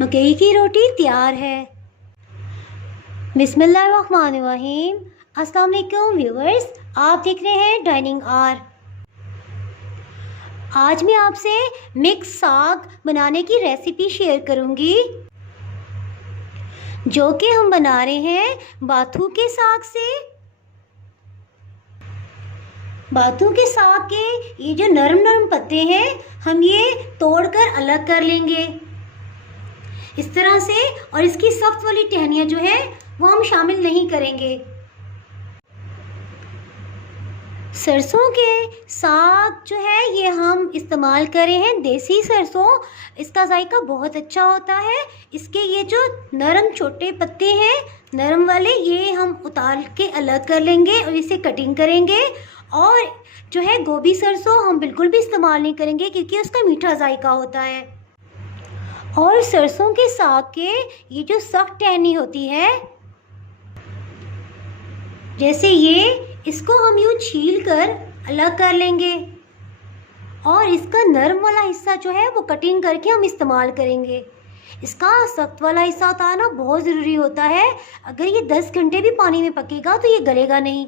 मकई की रोटी तैयार है। बिस्मिल्लाहिर्रहमानिर्रहीम। अस्सलाम वालेकुम व्यूअर्स, आप देख रहे हैं डाइनिंग आर। आज मैं आपसे मिक्स साग बनाने की रेसिपी शेयर करूंगी, जो कि हम बना रहे हैं बाथू के साग से। बाथू के साग के ये जो नरम नरम पत्ते हैं, हम ये तोड़कर अलग कर लेंगे इस तरह से, और इसकी सख्त वाली टहनियाँ जो है वो हम शामिल नहीं करेंगे। सरसों के साग जो है ये हम इस्तेमाल कर रहे हैं देसी सरसों। इसका जायका बहुत अच्छा होता है। इसके ये जो नरम छोटे पत्ते हैं नरम वाले, ये हम उतार के अलग कर लेंगे और इसे कटिंग करेंगे। और जो है गोभी सरसों हम बिल्कुल भी इस्तेमाल नहीं करेंगे, क्योंकि उसका मीठा जायका होता है। और सरसों के साग के ये जो सख्त टहनी होती है, जैसे ये, इसको हम यूँ छील कर अलग कर लेंगे। और इसका नरम वाला हिस्सा जो है वो कटिंग करके हम इस्तेमाल करेंगे। इसका सख्त वाला हिस्सा उतारना बहुत ज़रूरी होता है। अगर ये 10 घंटे भी पानी में पकेगा तो ये गलेगा नहीं।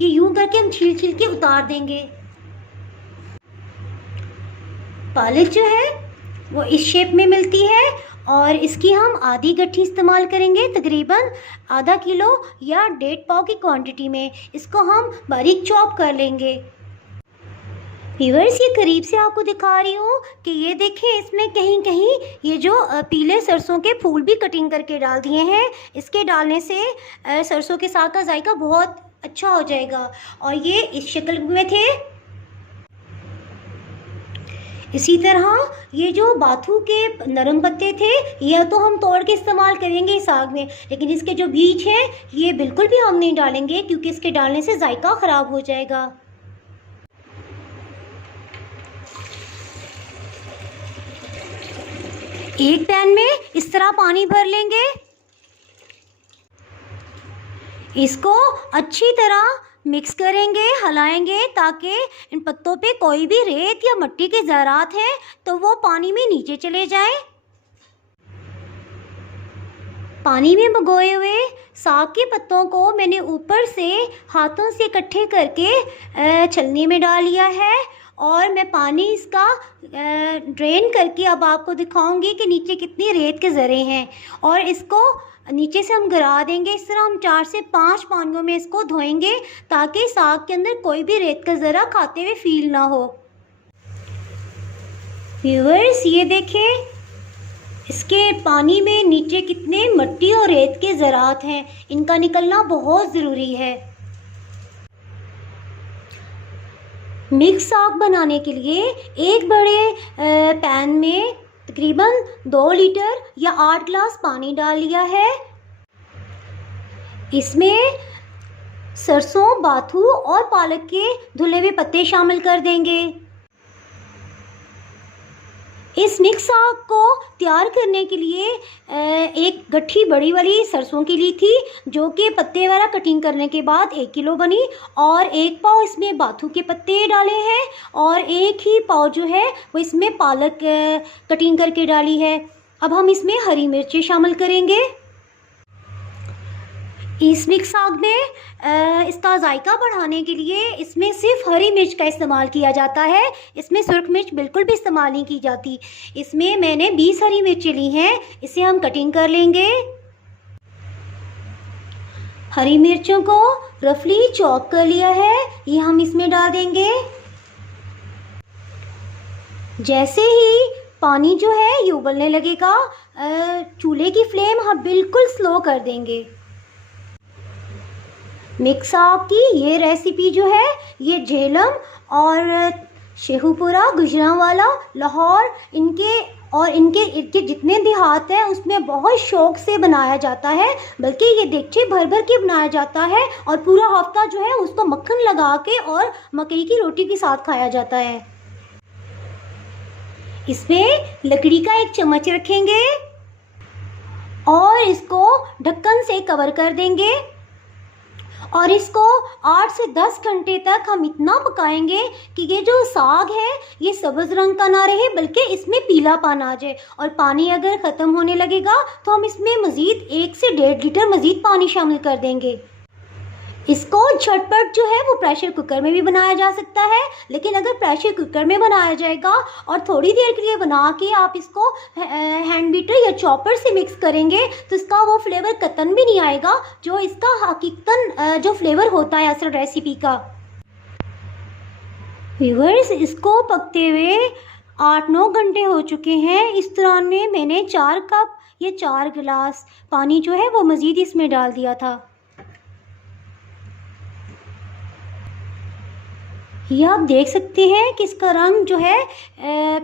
ये यूँ करके हम छील छील के उतार देंगे। पालक जो है वो इस शेप में मिलती है, और इसकी हम आधी गट्ठी इस्तेमाल करेंगे, तकरीबन आधा किलो या 1.5 पाव की क्वांटिटी में। इसको हम बारीक चॉप कर लेंगे। व्यूअर्स, ये करीब से आपको दिखा रही हूँ कि ये देखें, इसमें कहीं कहीं ये जो पीले सरसों के फूल भी कटिंग करके डाल दिए हैं। इसके डालने से सरसों के साग का जायका बहुत अच्छा हो जाएगा। और ये इस शक्ल में थे। इसी तरह ये जो बाथू के नरम पत्ते थे, यह तो हम तोड़ के इस्तेमाल करेंगे इस साग में, लेकिन इसके जो बीज हैं ये बिल्कुल भी हम नहीं डालेंगे, क्योंकि इसके डालने से जायका ख़राब हो जाएगा। एक पैन में इस तरह पानी भर लेंगे। इसको अच्छी तरह मिक्स करेंगे, हिलाएंगे, ताकि इन पत्तों पे कोई भी रेत या मिट्टी के ज़रात हैं तो वो पानी में नीचे चले जाएं। पानी में भिगोए हुए साग के पत्तों को मैंने ऊपर से हाथों से इकट्ठे करके छलनी में डाल लिया है। और मैं पानी इसका ड्रेन करके अब आपको दिखाऊंगी कि नीचे कितनी रेत के ज़रे हैं। और इसको नीचे से हम गिरा देंगे। इस तरह हम 4 से 5 पानियों में इसको धोएंगे, ताकि साग के अंदर कोई भी रेत का ज़रा खाते हुए फील ना हो। व्यूअर्स, ये देखें, इसके पानी में नीचे कितने मिट्टी और रेत के ज़रात हैं। इनका निकलना बहुत ज़रूरी है। मिक्स साग बनाने के लिए एक बड़े पैन में तकरीबन 2 लीटर या 8 गिलास पानी डाल लिया है। इसमें सरसों, बाथू और पालक के धुले हुए पत्ते शामिल कर देंगे। इस मिक्स साग को तैयार करने के लिए एक गट्ठी बड़ी वाली सरसों की ली थी, जो कि पत्ते वाला कटिंग करने के बाद 1 किलो बनी। और 1 पाव इसमें बाथू के पत्ते डाले हैं, और 1 ही पाव जो है वो इसमें पालक कटिंग करके डाली है। अब हम इसमें हरी मिर्ची शामिल करेंगे। इस मिक्स साग में इसका जायका बढ़ाने के लिए इसमें सिर्फ हरी मिर्च का इस्तेमाल किया जाता है। इसमें सुर्ख मिर्च बिल्कुल भी इस्तेमाल नहीं की जाती। इसमें मैंने 20 हरी मिर्ची ली हैं। इसे हम कटिंग कर लेंगे। हरी मिर्चों को रफली चॉप कर लिया है, ये हम इसमें डाल देंगे। जैसे ही पानी जो है ये उबलने लगेगा, चूल्हे की फ्लेम हम बिल्कुल स्लो कर देंगे। मिक्स साग की ये रेसिपी जो है ये झेलम और शेखुपुरा, गुजरांवाला, लाहौर, इनके इर्द गिर्द जितने देहात हैं उसमें बहुत शौक से बनाया जाता है। बल्कि ये देगचे भर भर के बनाया जाता है, और पूरा हफ्ता जो है उसको मक्खन लगा के और मकई की रोटी के साथ खाया जाता है। इसमें लकड़ी का एक चम्मच रखेंगे और इसको ढक्कन से कवर कर देंगे। और इसको 8 से 10 घंटे तक हम इतना पकाएंगे कि ये जो साग है ये सब्ज़ रंग का ना रहे बल्कि इसमें पीलापन आ जाए। और पानी अगर ख़त्म होने लगेगा तो हम इसमें मज़ीद 1 से 1.5 लीटर मज़ीद पानी शामिल कर देंगे। इसको झटपट जो है वो प्रेशर कुकर में भी बनाया जा सकता है, लेकिन अगर प्रेशर कुकर में बनाया जाएगा और थोड़ी देर के लिए बना के आप इसको हैंड बीटर या चॉपर से मिक्स करेंगे तो इसका वो फ्लेवर कतन भी नहीं आएगा जो इसका हकीकतन जो फ्लेवर होता है असल रेसिपी का। व्यूअर्स, इसको पकते हुए 8-9 घंटे हो चुके हैं। इस दौरान में मैंने 4 कप या 4 गिलास पानी जो है वो मज़ीद इसमें डाल दिया था। ये आप देख सकते हैं कि इसका रंग जो है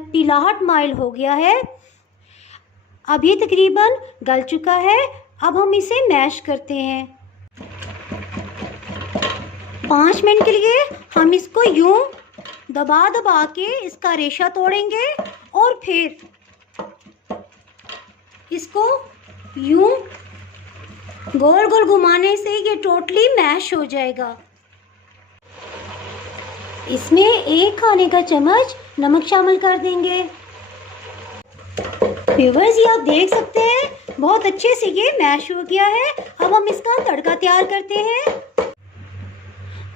पीलाहट माइल हो गया है। अब ये तकरीबन गल चुका है। अब हम इसे मैश करते हैं। 5 मिनट के लिए हम इसको यूं दबा दबा के इसका रेशा तोड़ेंगे और फिर इसको यूं गोल गोल घुमाने से ये टोटली मैश हो जाएगा। इसमें 1 खाने का चम्मच नमक शामिल कर देंगे। व्यूअर्स, ये आप देख सकते हैं बहुत अच्छे से ये मैश हो गया है। अब हम इसका तड़का तैयार करते हैं।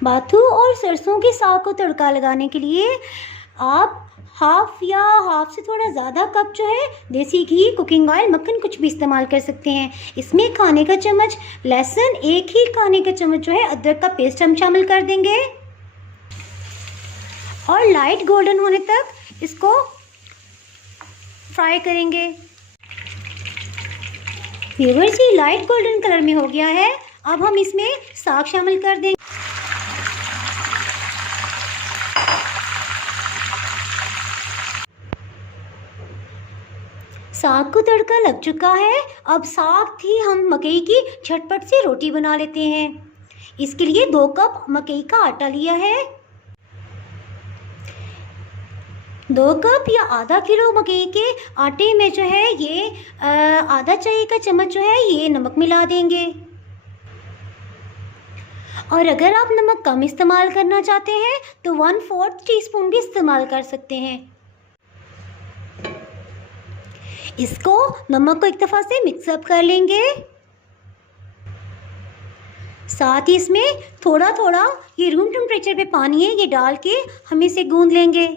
बाथू और सरसों के साग को तड़का लगाने के लिए आप हाफ से थोड़ा ज़्यादा कप जो है देसी घी, कुकिंग ऑयल, मक्खन कुछ भी इस्तेमाल कर सकते हैं। इसमें 1 खाने का चम्मच लहसुन, 1 ही खाने का चम्मच जो है अदरक का पेस्ट हम शामिल कर देंगे और लाइट गोल्डन होने तक इसको फ्राई करेंगे। व्यूअर्स, ये लाइट गोल्डन कलर में हो गया है। अब हम इसमें साग शामिल कर देंगे। साग को तड़का लग चुका है। अब साग थी हम मकई की झटपट से रोटी बना लेते हैं। इसके लिए 2 कप मकई का आटा लिया है। 2 कप या आधा किलो मकई के आटे में जो है ये आधा चाय का चम्मच जो है ये नमक मिला देंगे। और अगर आप नमक कम इस्तेमाल करना चाहते हैं तो 1/4 टीस्पून भी इस्तेमाल कर सकते हैं। इसको नमक को एक दफ़ा से मिक्सअप कर लेंगे। साथ ही इसमें थोड़ा थोड़ा ये रूम टेम्परेचर पे पानी है ये डाल के हम इसे गूंद लेंगे।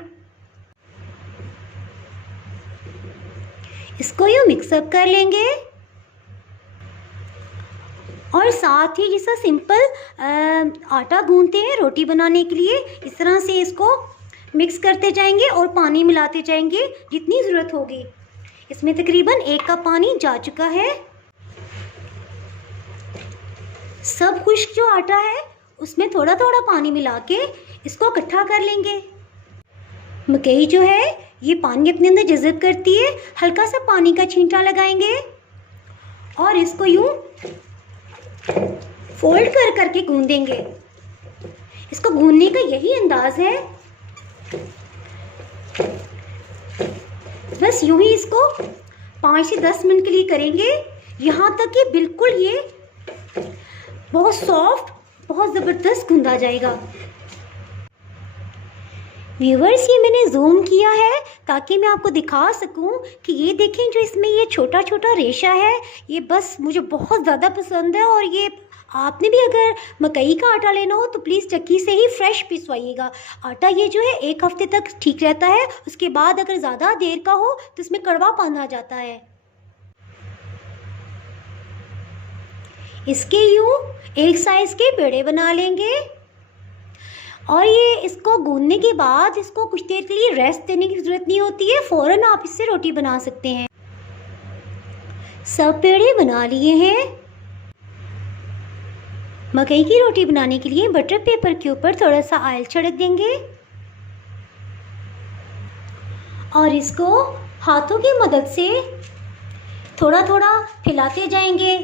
इसको यूँ मिक्सअप कर लेंगे और साथ ही जैसा सिंपल आटा गूंदते हैं रोटी बनाने के लिए इस तरह से इसको मिक्स करते जाएंगे और पानी मिलाते जाएंगे जितनी ज़रूरत होगी। इसमें तकरीबन 1 कप पानी जा चुका है। सब खुश्क जो आटा है उसमें थोड़ा थोड़ा पानी मिला के इसको इकट्ठा कर लेंगे। मकई जो है ये पानी अपने अंदर जज़ब करती है। हल्का सा पानी का छींटा लगाएंगे और इसको यूं फोल्ड कर करके गूंदेंगे। इसको गूंदने का यही अंदाज है। बस यूं ही इसको 5 से 10 मिनट के लिए करेंगे, यहाँ तक कि बिल्कुल ये बहुत सॉफ्ट, बहुत ज़बरदस्त गूंदा जाएगा। व्यूअर्स, ये मैंने जूम किया है ताकि मैं आपको दिखा सकूं कि ये देखें जो इसमें ये छोटा छोटा रेशा है ये बस मुझे बहुत ज़्यादा पसंद है। और ये आपने भी अगर मकई का आटा लेना हो तो प्लीज़ चक्की से ही फ्रेश पिसवाइएगा। आटा ये जो है 1 हफ्ते तक ठीक रहता है। उसके बाद अगर ज़्यादा देर का हो तो इसमें कड़वापन आ जाता है। इसके यूँ एक साइज़ के पेड़े बना लेंगे और ये इसको गूंदने के बाद इसको कुछ देर के लिए रेस्ट देने की ज़रूरत नहीं होती है, फ़ौरन आप इससे रोटी बना सकते हैं। सब पेड़े बना लिए हैं। मकई की रोटी बनाने के लिए बटर पेपर के ऊपर थोड़ा सा ऑयल छिड़क देंगे और इसको हाथों की मदद से थोड़ा थोड़ा फैलाते जाएंगे।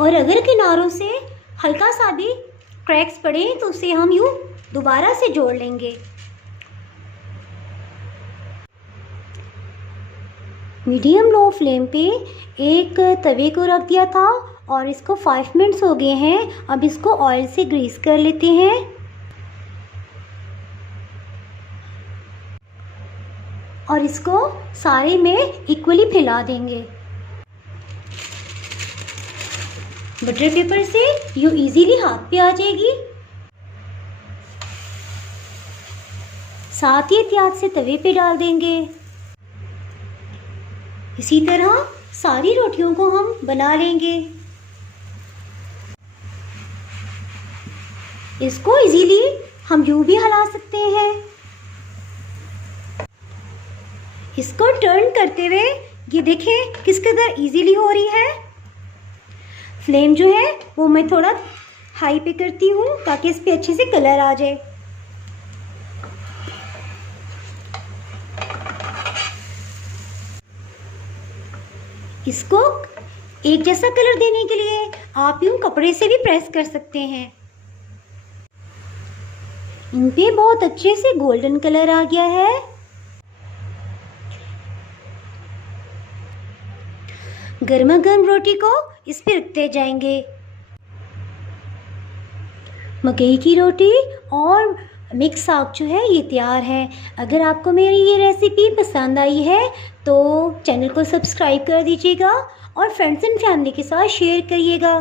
और अगर किनारों से हल्का सा भी क्रैक्स पड़े तो उसे हम यूँ दोबारा से जोड़ लेंगे। मीडियम लो फ्लेम पे एक तवे को रख दिया था और इसको 5 मिनट्स हो गए हैं। अब इसको ऑयल से ग्रीस कर लेते हैं। और इसको सारे में इक्वली फैला देंगे। बटर पेपर से ये इजीली हाथ पे आ जाएगी। साथ ही एहतियात से तवे पे डाल देंगे। इसी तरह सारी रोटियों को हम बना लेंगे। इसको इजीली हम यूं भी हिला सकते हैं। इसको टर्न करते हुए ये देखें किस कदर इजीली हो रही है। फ्लेम जो है वो मैं थोड़ा हाई पे करती हूँ ताकि इस पे अच्छे से कलर आ जाए। इसको एक जैसा कलर देने के लिए आप यूं कपड़े से भी प्रेस कर सकते हैं। इन पे बहुत अच्छे से गोल्डन कलर आ गया है। गर्मा गर्म रोटी को इस पे रखते जाएंगे। मकई की रोटी और मिक्स साग जो है ये तैयार है। अगर आपको मेरी ये रेसिपी पसंद आई है तो चैनल को सब्सक्राइब कर दीजिएगा और फ्रेंड्स एंड फैमिली के साथ शेयर करिएगा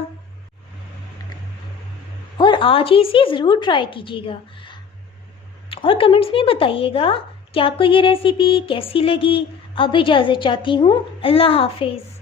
और आज ही इसे ज़रूर ट्राई कीजिएगा और कमेंट्स में बताइएगा कि आपको ये रेसिपी कैसी लगी। अब इजाज़त चाहती हूँ। अल्लाह हाफिज़।